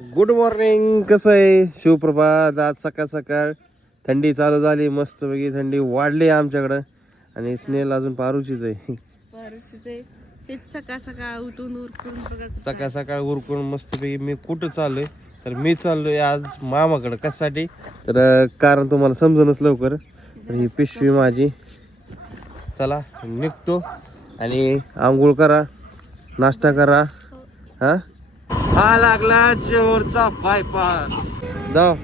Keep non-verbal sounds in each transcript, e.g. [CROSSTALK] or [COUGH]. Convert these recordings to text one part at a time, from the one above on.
Good morning कसं आहे? शिवप्रभात आज सकाळ सकाळ. थंडी चालू झाली मस्त पैकी थंडी वाढली आमच्याकडं. आणि स्नेल अजून पारूचीच आहे. तेच सकाळ सकाळ उठून उरकून बघा सकाळ सकाळ उरकून मस्त पैकी मी कुठं चाललोय? तर मी चाललोय आज मामाकडं. कशासाठी? तर कारण तुम्हाला समजूनच लवकर. तर ही पिशवी माझी. चला निघतो. आणि आंघोळ करा नाश्ता करा. हा? हा लागला चोरचा बायपास जाऊ.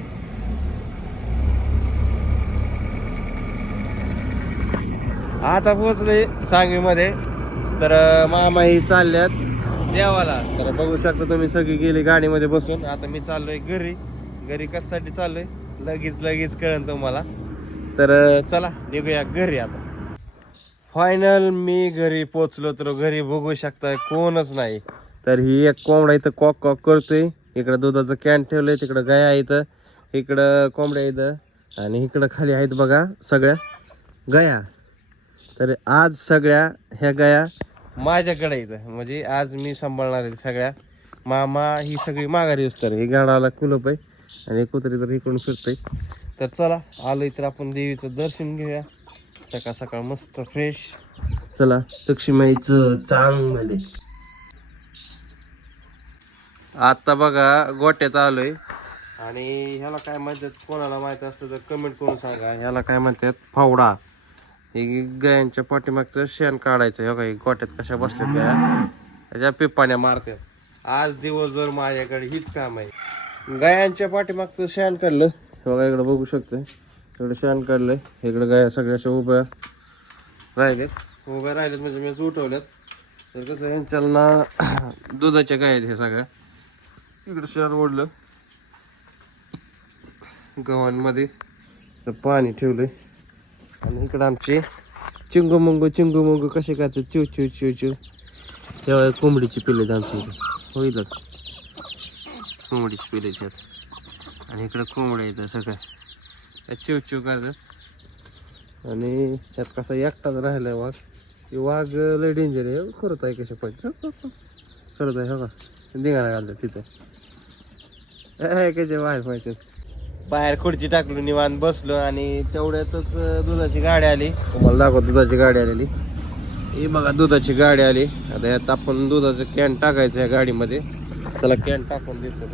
आता पोहोचले सांगवीमध्ये तर अं, मामा ही चालल्यात देवाला. तर बघू शकता तुम्ही सगळी गेली गाडीमध्ये बसून. आता मी चाललोय घरी. घरी कशासाठी चाललोय? लगेच लगेच कळेल तुम्हाला. तर चला निघूया घरी आता. फायनल मी घरी पोचलो तर घरी बघू शकता कोणच नाही. तर ही एक कोंबडा इथं कॉक कॉक करतोय. इकडं दुधाचं कॅन ठेवलंय तिकडं गाय इथं. इकडं कोंबड्या इथं. आणि इकडं खाली आहेत बघा सगळ्या गया. तर आज सगळ्या ह्या गया माझ्याकडे इथं म्हणजे आज मी सांभाळणार आहे सगळ्या. मामा ही सगळी माघारी तर हे गाडाला कुलप आहे आणि कुत्री तर इकडून फिरतंय. तर चला आलो तर आपण देवीचं दर्शन घेऊया. सकाळ सकाळ मस्त फ्रेश चला लक्ष्मीचं चांगले. आता बघा गोट्यात आलोय. आणि ह्याला काय म्हणतात कोणाला माहीत असलं तर कमेंट करून सांगा. ह्याला काय म्हणतात फावडा. हे गायांच्या पाठीमागचं शेण काढायचं. हे काही गोट्यात कशा बसल्यात गाया त्याच्या पिपाण्या मारतात आज दिवसभर माझ्याकडे हीच काम आहे. गायांच्या पाठीमागचं शेण काढलं. हे बघा इकडे बघू शकतोय इकडे शेण काढलंय. इकडे गाया सगळ्या अशा उभ्या राहिलेत उभ्या राहिलेत म्हणजे मी उठवल्यात. तर कसं ह्यांच्याला ना [CLEARS THROAT] दुधाच्या गाय आहेत हे सगळ्या. इकडे शहर ओढलं. गव्हांमध्ये तर पाणी ठेवलंय. आणि इकडं आमचे चिंगू मुंग चिंगू मुंग कसे खातात चिव चिव चिव चिव. तेव्हा कोंबडीची पिल्ले आमच्या इकडे. होईलच कोंबडीची पिले आणि इकडं कोंबड्या येतात सगळ्या त्या चिव चिव करतात. आणि त्यात कसा एकटाच राहिलाय वाघ. ते वाघ लय डेंजर आहे. खरंच आहे कशा पण. खरंच आहे हो का? निघाला घालतात तिथं. बाहेर खुर्ची टाकलो निवांत बसलो आणि तेवढ्यातच दुधाची गाडी आली. तुम्हाला दाखव दुधाची गाडी आलेली. ही बघा दुधाची गाडी आली. आता यात आपण दुधाचं कॅन टाकायचं या गाडीमध्ये. त्याला कॅन टाकून देतो.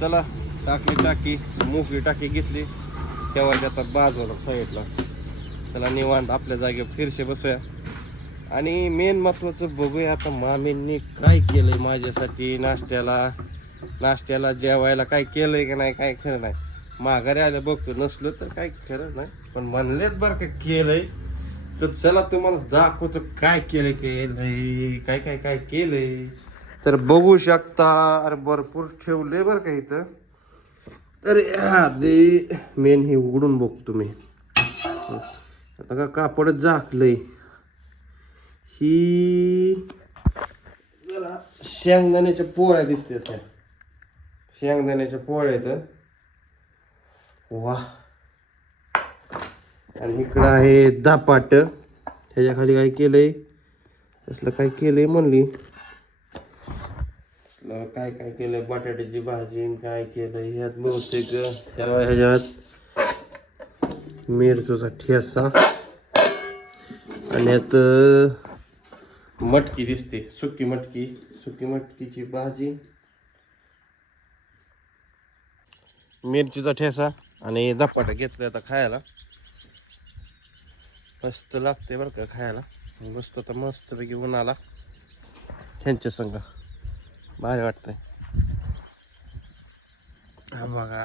चला टाकली टाकी मोकळी टाकी घेतली. तेव्हा आता बाजूला साईडला त्याला निवांत आपल्या जागेवर फिरशे बसूया. आणि मेन महत्वाचं बघूया आता मामींनी काय केलंय माझ्यासाठी नाश्त्याला. नाश्त्याला जेवायला काय केलंय का नाही काय खरं नाही. माघारी आलं बघतो. नसलो तर काय खरं नाही. पण म्हणलेत बरं का केलंय. तर चला तुम्हाला दाखवतो काय केलंय केलंय काय काय काय केलंय. तर बघू शकता अरे भरपूर ठेवले बरं का इथं. तर आधी मेन हे उघडून बघतो मी. आता का कापड झाकलंय. ही जरा शेंगदाण्याच्या पोळ्या दिसतात त्या. शेंगदाण्याच्या पोळ्या आहेत. वा आणि इकडं आहे दापाट ह्याच्या खाली काय केलंय? तसलं काय केलंय म्हणली. काय काय केलंय? बटाट्याची भाजी काय केलंय? ह्यात बहुतेक ह्याच्यात मिरचूचा ठेसा आणि यात मटकी दिसते सुकी मटकी सुकी मटकीची भाजी. मिरचीचा ठेसा आणि धपाटा घेतला आता खायला. मस्त लागते बरं का खायला. मस्त तर मस्त पैकी उन्हाला ह्यांच्या संग. भारी वाटतंय. हा बघा.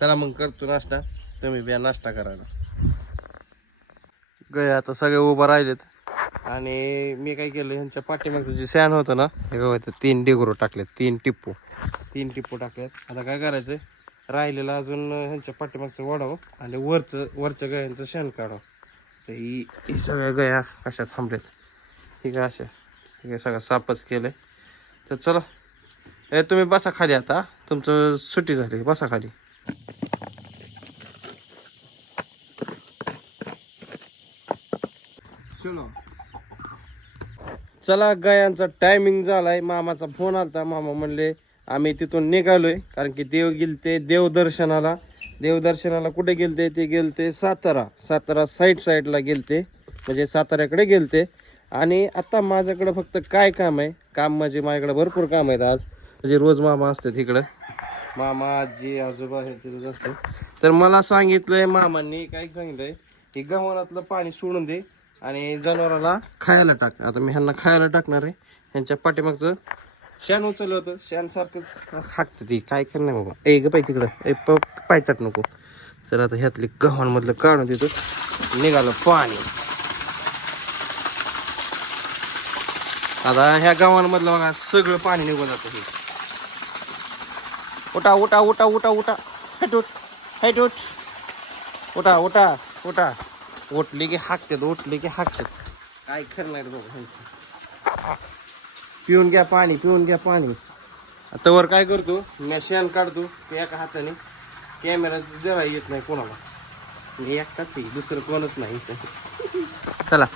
चला मग करतो नाश्ता. तुम्ही बिया नाश्ता करायला. गय आता सगळे उभं राहिलेत. आणि मी काय केलं ह्यांच्या पाठीमागचं जे सॅन होतं ना हे बघा इथं तीन डिगोरो टाकलेत तीन टिप्पू. तीन टिप्पू टाकलेत. आता काय करायचं राहिलेलं अजून ह्यांच्या पाठीमागचं वाढावं आणि वरचं वरच्या गयांचं शेण काढावं. तर ही सगळ्या गया कशा थांबल्यात ठीक आहे अशा ठीक आहे सगळं सापच केलंय? तर चला ए तुम्ही बसा खाली आता. तुमचं सुट्टी झाली बसा खाली. चलो. चला गायांचा टायमिंग झालाय. मामाचा फोन आलता. मामा म्हणले आम्ही तिथून निघालोय. कारण की देव गेलते देवदर्शनाला. देवदर्शनाला कुठे गेलते? ते गेलते सातारा. सातारा साईड साईडला गेलते. म्हणजे साताऱ्याकडे गेलते. आणि आता माझ्याकडे फक्त काय काम आहे? काम म्हणजे माझ्याकडे भरपूर काम आहेत आज. म्हणजे रोज मामा असतात इकडं. मामा आजी आजोबा हे तिथंच असते तर मला सांगितलंय मामांनी काय सांगितलंय की गव्हाणातलं पाणी सोडून दे. आणि जनावराला खायला टाक. आता मी ह्यांना खायला टाकणार आहे. ह्यांच्या पाठीमागचं शेण उचललं होतं. शेण सारखं हाकतं ती. काय करणार बाबा? ए ग पाय तिकडं. ए प पायतात नको. तर आता ह्यातली गव्हांमधलं काढून देतो. निघालं पाणी. आता ह्या गावांमधलं बघा सगळं पाणी निघून जातं हे. उठा उठा उठा उठा उठा. हेट उठ हेट उठ उठा उठा उठा. उठली की हाकतात उठली की हाकतात. काय करणार बघा ह्यांचं. पिऊन घ्या पाणी पिऊन घ्या पाणी. आता वर काय करतो मी शेण काढतो ते एका हाताने. कॅमेरा देवा येत नाही कोणाला. मी एकटाच आहे दुसरं कोणच नाही इथं. चला.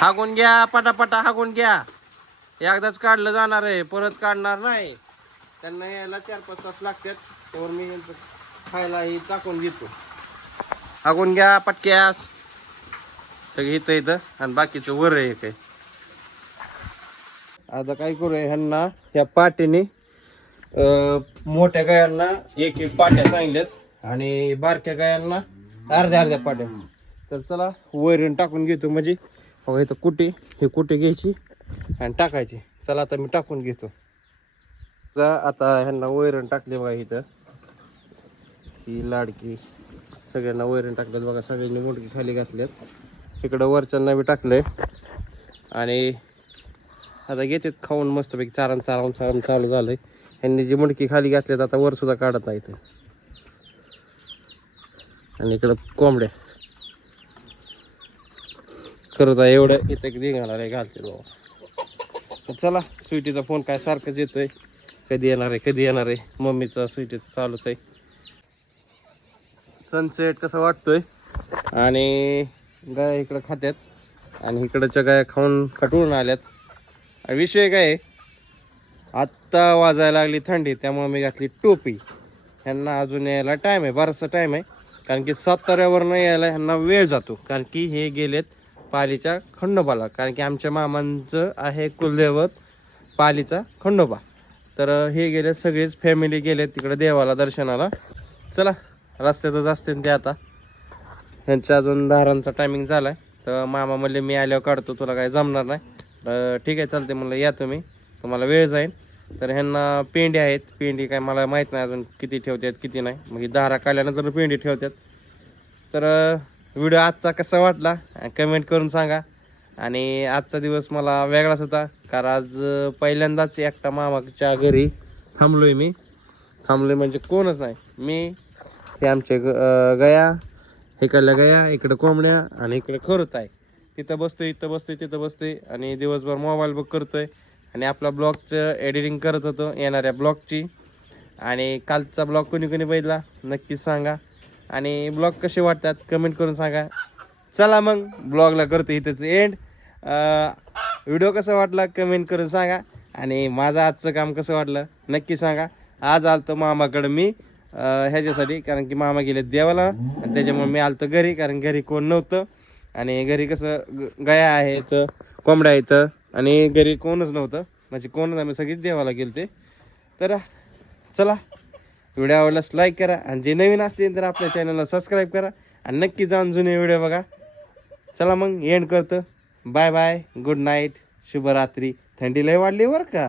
हागून घ्या पटापटा हागून घ्या. एकदाच काढलं जाणार आहे परत काढणार नाही. त्यांना यायला चार पाच तास लागतात त्यावर मी यांचं खायला हे टाकून घेतो हागून घ्या पटक्यास. सगळं इथं इथं. आणि बाकीचं वर आहे काय आता काय करू ह्यांना ह्या पाट्याने मोठ्या गायांना एक एक पाट्या सांगितल्यात. आणि बारक्या गायांना अर्ध्या अर्ध्या पाट्या. तर चला वैरण टाकून घेतो म्हणजे. हो इथं कुटे हे कुटे घ्यायची? आणि टाकायची. चला आता मी टाकून घेतो. आता ह्यांना वैरण टाकले बघा इथं. ही लाडकी. सगळ्यांना वैरण टाकल्यात बघा सगळ्यांनी मोठी खाली घातल्यात. इकडं वरच्यांना बी टाकलंय. आणि आता घेतात खाऊन मस्तपैकी चारण चारावून चारण चालू झालंय. ह्यांनी जी मुडकी खाली घातल्यात आता वर सुद्धा काढत नाही आणि इकडं कोंबड्या. करत आहे एवढं इथं निघाला रे घालते बाबा. चला स्वीटीचा फोन काय सारखंच येतोय. कधी येणार आहे कधी येणार आहे? मम्मीचा स्वीटीचा चालूच आहे. सनसेट कसं वाटतोय? आणि गाय इकडं खात्यात. आणि इकडच्या गाय खाऊन कटून आल्यात. विषय काय आत्ता वाजायला लागली थंडी त्यामुळे मी घातली टोपी. ह्यांना अजून यायला टाईम आहे बराचसा टाईम आहे. कारण की साताऱ्यावरनं यायला ह्यांना वेळ जातो. कारण की हे गेलेत पालीच्या खंडोबाला. कारण की आमच्या मामांचं आहे कुलदैवत पालीचा खंडोबा. तर हे गेले सगळेच फॅमिली गेले तिकडे देवाला दर्शनाला. चला रस्त्यातच असते ते आता. त्यांच्या अजून दारांचा टायमिंग झालाय. तर मामा म्हणले मी आल्यावर काढतो तुला काय जमणार नाही. तर ठीक आहे चालते म्हणलं या तुम्ही. तुम्हाला वेळ जाईल. तर ह्यांना पेंडी आहेत. पेंडी काय मला माहीत नाही अजून किती ठेवतात किती नाही. मग ही दारा काढल्यानंतर पेंडी ठेवतात तर व्हिडिओ आजचा कसा वाटला? कमेंट करून सांगा. आणि आजचा दिवस मला वेगळाच होता कारण आज पहिल्यांदाच एकटा मामाच्या घरी थांबलोय मी. थांबलोय म्हणजे कोणच नाही. मी हे आमचे ग- गया इकडल्या गया इकडं कोंबड्या आणि इकडे खरत आहे तिथं बसतोय इथं बसतोय तिथं बसतोय आणि दिवसभर मोबाईल बघ करतोय. आणि आपला ब्लॉगचं एडिटिंग करत होतो येणाऱ्या ब्लॉगची. आणि कालचा ब्लॉग कोणी कोणी बघितला? नक्कीच सांगा. आणि ब्लॉग कसे वाटतात? कमेंट करून सांगा. चला मग ब्लॉगला करतो इथंच एंड व्हिडिओ कसा वाटला? कमेंट करून सांगा. आणि माझं आजचं काम कसं वाटलं? नक्की सांगा. आज आलतो मामाकडं मी. ह्याच्यासाठी कारण की मामा गेले देवाला आणि त्याच्यामुळे मी आलतो घरी कारण घरी कोण नव्हतं. आणि घरी कसं गया आहेत कोंबड्या आहेत आणि घरी कोणच नव्हतं. म्हणजे कोणच आम्ही सगळीच देवाला गेलते. तर चला व्हिडिओ आवडल्यास लाईक करा आणि जे नवीन असतील तर आपल्या चॅनलला सबस्क्राईब करा आणि नक्की जाऊन जुने व्हिडिओ बघा. चला मग एंड करतो. बाय बाय गुड नाईट शुभरात्री. थंडी लय वाढली बरं का.